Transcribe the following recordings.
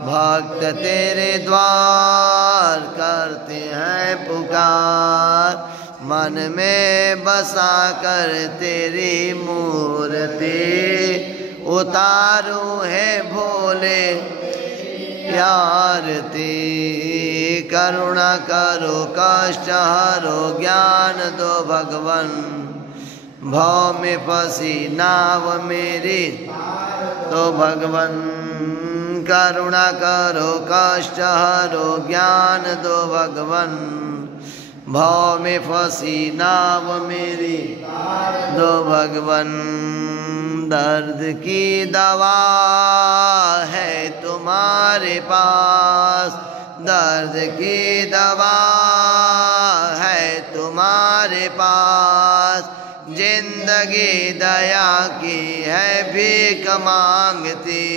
भक्त तेरे द्वार करते हैं पुकार, मन में बसा कर तेरी मूर्ति उतारूं है भोले आरती। करुणा करो कष्ट हरो ज्ञान दो भगवन, भव में फंसी नाव मेरी तो भगवन। करुणा करो कष्ट हरो ज्ञान दो भगवन, भव में फंसी नाव मेरी दो भगवन। दर्द की दवा है तुम्हारे पास, दर्द की दवा है तुम्हारे पास। जिंदगी दया की है भीख मांगती,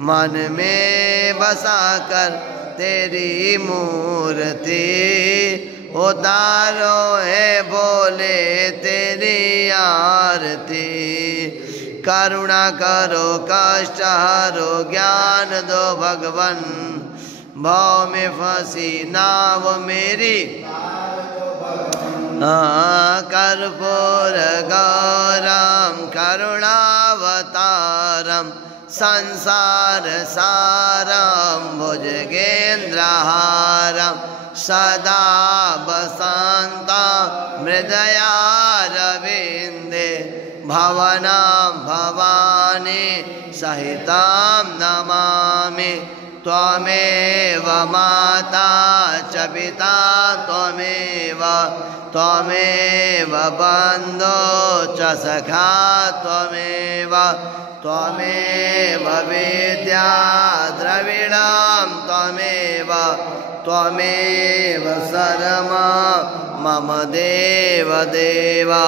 मन में बसा कर तेरी मूर्ति उतारो है भोले तेरी आरती। करुणा करो कष्ट हरो ज्ञान दो भगवन, भव में फंसी नाव मेरी कर्पूर गौरम करुणावतारम संसार सारम भुजगेन्द्रहारम सदा बसंता हृदयारविंदे भवनां भवानी सहितां नमामि। त्वमेव माता च पिता त्वमेव, त्वमेव बन्धो च सखा त्वमेव, त्वमेव विद्या द्रविणं त्वमेव, त्वमेव शरणं मम देव देवा।